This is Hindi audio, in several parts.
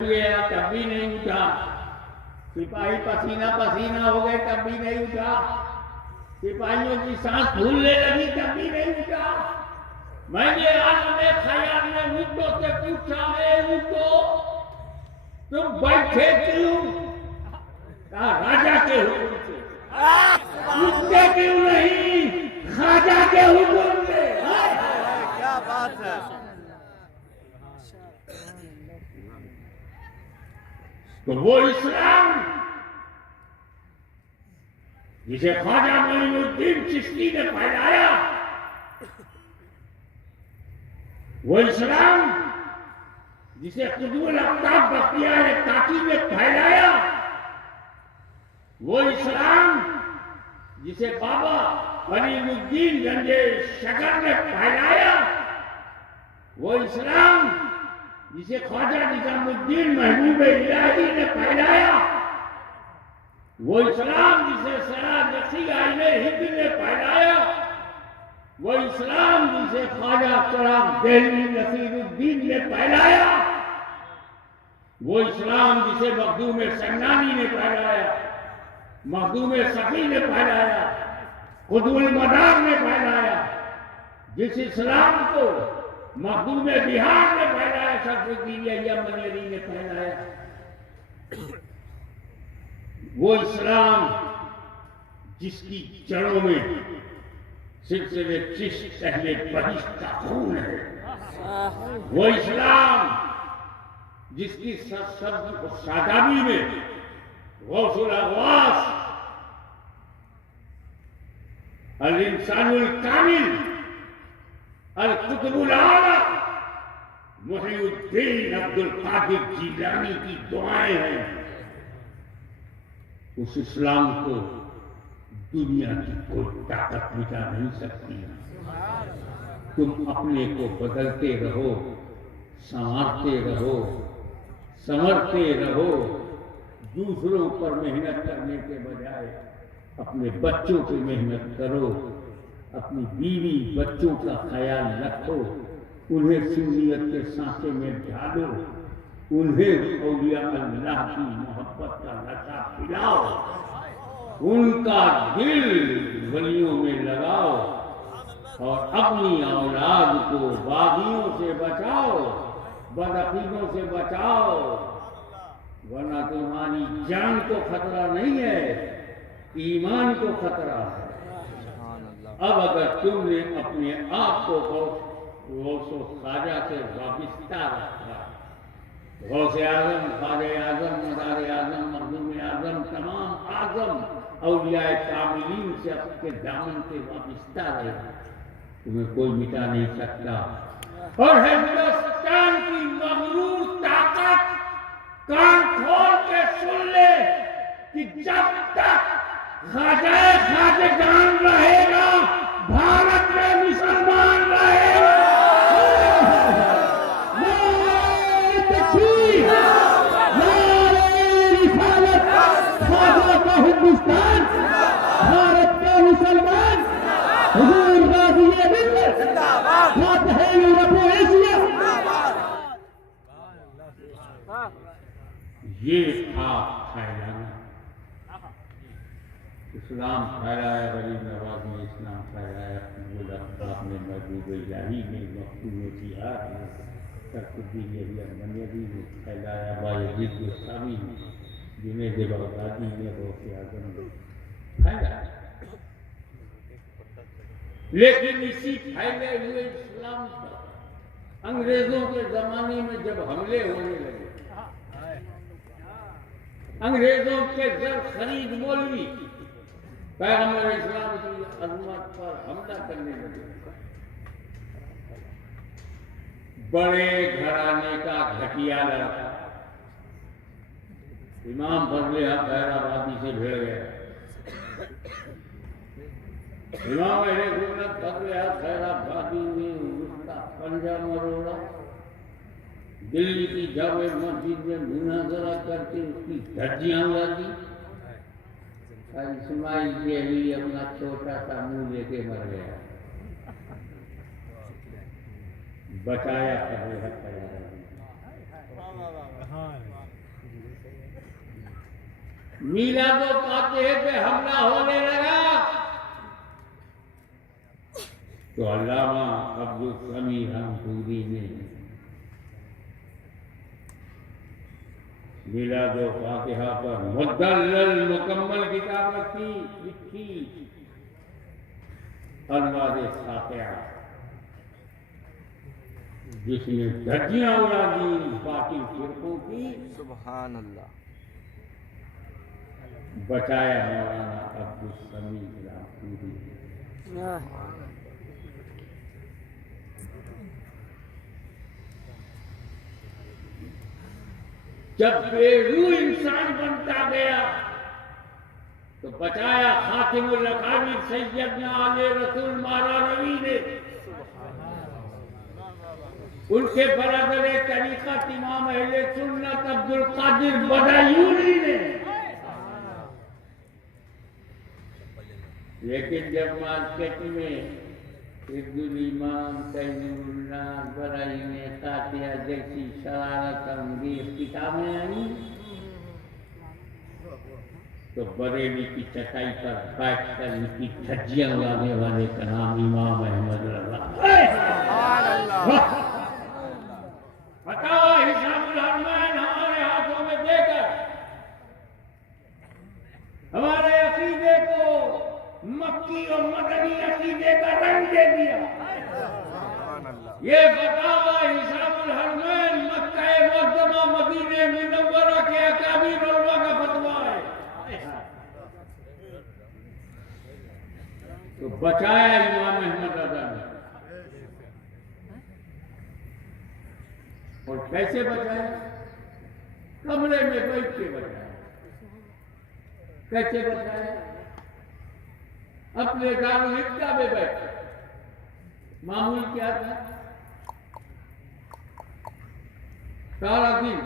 तब भी नहीं उठा। सिपाही पसीना पसीना हो गए तब भी नहीं उठा। सिपाहियों की सांस फूलने लगी तब भी नहीं उठा। मैंने आलमे ख्याल में उठो से पूछा, उठो तुम बैठे क्यों? कहा राजा के हुक्म से। उठते क्यों नहीं? खाजा के हुक्म से। क्या बात है। तो वो इस्लाम जिसे ख्वाजा मोइनुद्दीन चिश्ती ने फैलाया, वो इस्लाम जिसे कुतुबुल आफ्ताब बख्तियार काकी ने फैलाया, वो इस्लाम जिसे बाबा फरीदुद्दीन गंजे शकर ने फैलाया, वो इस्लाम जिसे ख्वाजा निजामुद्दीन महबूब इलाही ने फैलाया, वो इस्लाम जिसे सराज नक्शी आईने हिंद ने फैलाया, वो इस्लाम जिसे ख्वाजा चिराग देहलवी नसीरुद्दीन ने फैलाया, वो इस्लाम जिसे मखदूम सन्नानी ने फैलाया, मखदूम सफी ने फैलाया, कुतुबुल मदार ने फैलाया, जिस इस्लाम को मखदूम बिहार ने फैलाया, शरफुद्दीन यहिया मनेरी ने फैलाया, वो इस्लाम जिसकी जड़ों में सिलसिले चिश्त अहले बहिश्त का खून है, वो इस्लाम जिसकी शादाबी में गौसुल अगवास अल इंसानुल कामिल अल कुतुबुल आला मुहीउद्दीन अब्दुल कादिर जीलानी की दुआएं हैं। उस इस्लाम को दुनिया की कोई ताकत मिटा नहीं सकती। तुम अपने को बदलते रहो, संवारते रहो, संवरते रहो। दूसरों पर मेहनत करने के बजाय अपने बच्चों की मेहनत करो, अपनी बीवी बच्चों का ख्याल रखो, उन्हें सुन्नियत के सांचे में ढालो, उन्हें औलिया अल्लाह की मोहब्बत का नशा पिलाओ, उनका दिल वलियों में लगाओ और अपनी औलाद को बागियों से बचाओ, बदअकीदों से बचाओ, वरना तुम्हारी जान को खतरा नहीं है, ईमान को खतरा है। अब अगर तुमने अपने आप को गौसो ख्वाजा से वाबिस्ता रखा, गौसे आजम, ख्वाजा आजम, मदार आजम, मखदूम आजम, तमाम आजम औलियाए कामिलीन से आपके दामन से वाबिस्ता रहे, तुम्हें कोई मिटा नहीं सकता। और हिंदुस्तान की मगरूर ताकत कान खोल के सुन ले कि जब तक खाजागान रहेगा, भारत में मुसलमान रहेगा। ख्वाजा का हिंदुस्तान, भारत के मुसलमान, हुजूर गाज़ी मिल्लत जिंदाबाद, फातिह यूरोप व एशिया। ये आप फैलाना, इस्लाम फैलाया, गरीब नवाज ने इस्लाम फैलाया, आपने महबूब इलाही ने, मखदूम बिहार ने, शरफुद्दीन यहिया मनेरी ने फैलाया, बायजीद गोस्वामी ने, जुनैद बगदादी ने, गौसे आजम ने फैलाया। लेकिन इसी फैले हुए इस्लाम पर अंग्रेजों के जमाने में जब हमले होने लगे, अंग्रेजों के जर खरीद मौलवी पैगंबर इस्लाम की अजमत पर हमला करने लगे, बड़े घराने का घटिया लड़का इमाम फजले हैदराबादी से भिड़ गया। इमाम सुन्नत फजले हैदराबादी ने उसका पंजा मरोड़ा, दिल्ली की जावे मस्जिद में मुनाजरा करके उसकी धज्जियां उड़ा दी। इस्माइल के लिए अपना छोटा सा मुंह लेके मर गया, बचाया कर। मीलादो फातिह पे हमला होने लगा तो अल्लामा अब्दुल समी रामपुरी ने मीलादो फातिहा पर मुद्दल्लल मुकम्मल किताब रखी लिखी अनवार सातिहा, जिसने धज्जियां उड़ा दी बाकी फिरकों की। सुभान अल्लाह। बचाया मौलाना अब्दुल समी रामपुरी। जब बेरू इंसान बनता गया तो बचाया खातिमुल अकाबिर सैयदना आले रसूल मारा रवी ने, उनके बरादर तरीका इमाम अहले सुन्नत अब्दुल कादिर बदायूनी ने। लेकिन जब मार्केट में इब्दुल इमाम तैमुल्लाह बराईने फातिहा जैसी शरारत अंगेज किताबें आई तो बरेली की चटाई पर बैठकर इनकी धज्जियां उड़ाने वाले का नाम इमाम अहमद रज़ा। बताओ हिसाबुल हरमैन हमारे हाथों में देकर हमारे अकीदे को मक्की और मदनी अकीदे का रंग दे दिया। ये फतावा हिसाबुल हरमैन मक्का मुअज़्ज़मा मदीने मुनव्वरा के अकाबीर उलमा का फतवा है। तो बचाया इमाम अहमद रज़ा ने। और कैसे बचाया? कमरे में बैठ के बचाया। कैसे बचाया? अपने दारुल इफ्ता में बैठे। मामूल क्या था? सारा दिन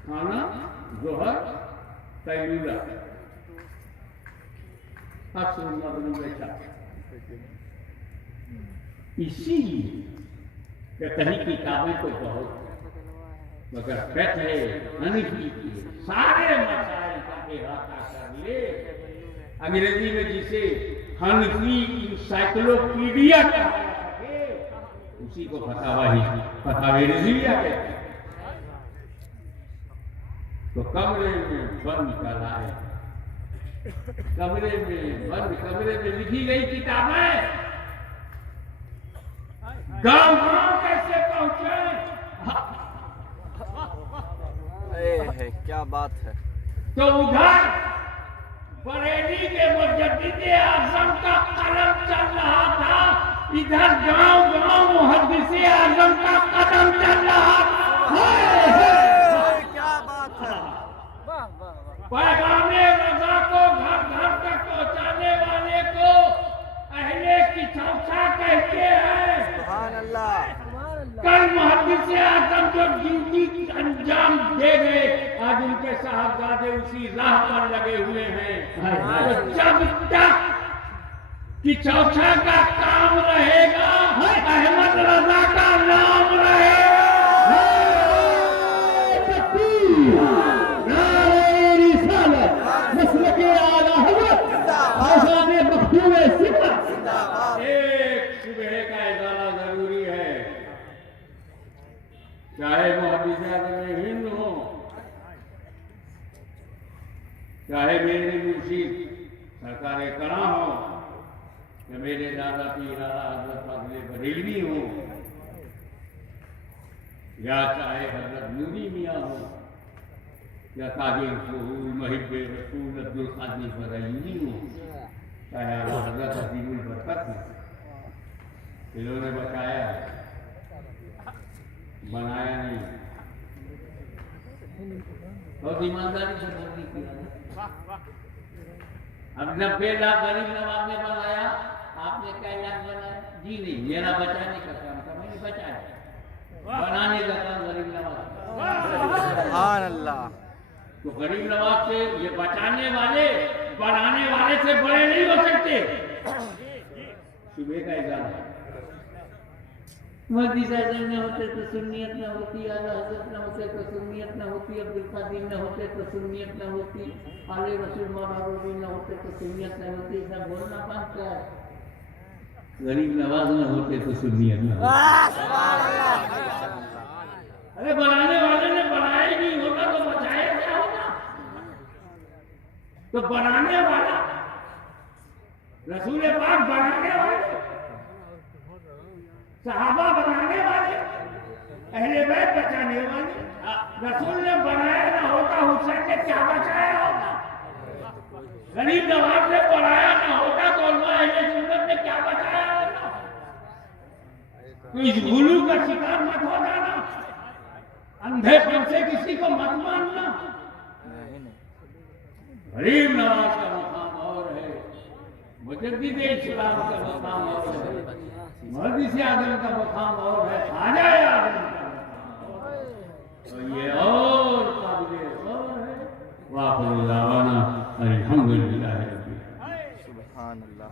खाना, जोहर, कैलूला, असर मगरिब में चाय। इसीलिए कहीं किताबें तो बहुत मगर फैसले हनीफी के सारे मसाइल का इहाता कर ले। अंग्रेजी में जिसे हनीफी इंसाइक्लोपीडिया कहा जाता है उसी को फतावा रिज़विया कहते हैं। तो कमरे में बंद कराए, कमरे में लिखी गई किताबें गांव गांव कैसे पहुंचे? क्या बात है। तो उधर बरेली के मुजद्दिद आज़म का कलम चल रहा था, इधर गांव गांव मुहद्दिस आज़म का कदम चल रहा था। क्या बात है। पैगामे रज़ा को घर घर तक पहुंचाने वाले को अहले की चौसा कहते हैं। सुभान अल्लाह। कल मुहद्दिस आज़म जो ड्यूटी अंजाम दे गए, आज उनके साहबजादे उसी राह पर लगे हुए हैं। तो जब तक कि चौसा का काम रहेगा, अहमद रज़ा का नाम रहेगा। एक सुबह का इजारा जरूरी है, चाहे मुहद्दिस आज़म हिंद हो, चाहे मेरे मुर्शिद सरकार करा हो, या मेरे दादा पीर आला हज़रत फाज़िल बरेलवी हो, या चाहे हज़रत नूरी मियाँ हो, या कादिर फूल मुहिब्ब रसूल अब्दुल कादिर बरेलवी हो, चाहे हज़रत अज़ीमुल बरकत हो, इन्होंने बताया बनाया नहीं। और ईमानदारी से बोलनी किया। अब 90 लाख गरीब नवाज ने बनाया, आपने क्या लाख बनाया? जी नहीं, मेरा बचाने का काम था, मैंने बचाया। बनाने का काम गरीब नवाज। सुभान अल्लाह। तो गरीब नवाज से ये बचाने वाले बनाने वाले से बड़े नहीं हो सकते। सुबह का इजारा महदी साहब न होते तो सुन्नियत न होती, आला हजरत न होते तो सुन्नियत न होती, अब्दुल कादिर न होते तो सुन्नियत न होती, आले रसूल मौलाना न होते तो सुन्नियत न होती। सब बोलना पाता है। गरीब नवाज न होते तो सुन्नियत न होती। अरे बनाने वाले ने बनाया ही नहीं होता तो बचाया क्या होगा? तो बनाने वाला रसूल पाक बनाने वाले, सहाबा बनाने वाले, अहले बैत बचाने वाले। रसूल ने बनाया ना होता, हुसैन ने क्या बचाया होता? गरीब नवाज ने बनाया ना होता तो अहले सुन्नत ने क्या बचाया होता? तो इस भूलू का शिकार मत हो जाना, अंधेपन से किसी को मत मानना। गरीब नवाज का मकाम और है, मुजद्दिद इस्लाम का मकाम और है, महदी से आदम का मकाम और है, ख्वाजा आदम का मकाम और है। तो ये और काबिल और है। वाक़िअ दावाना अल्हम्दुलिल्लाह रब्बिल आलमीन। सुभान अल्लाह।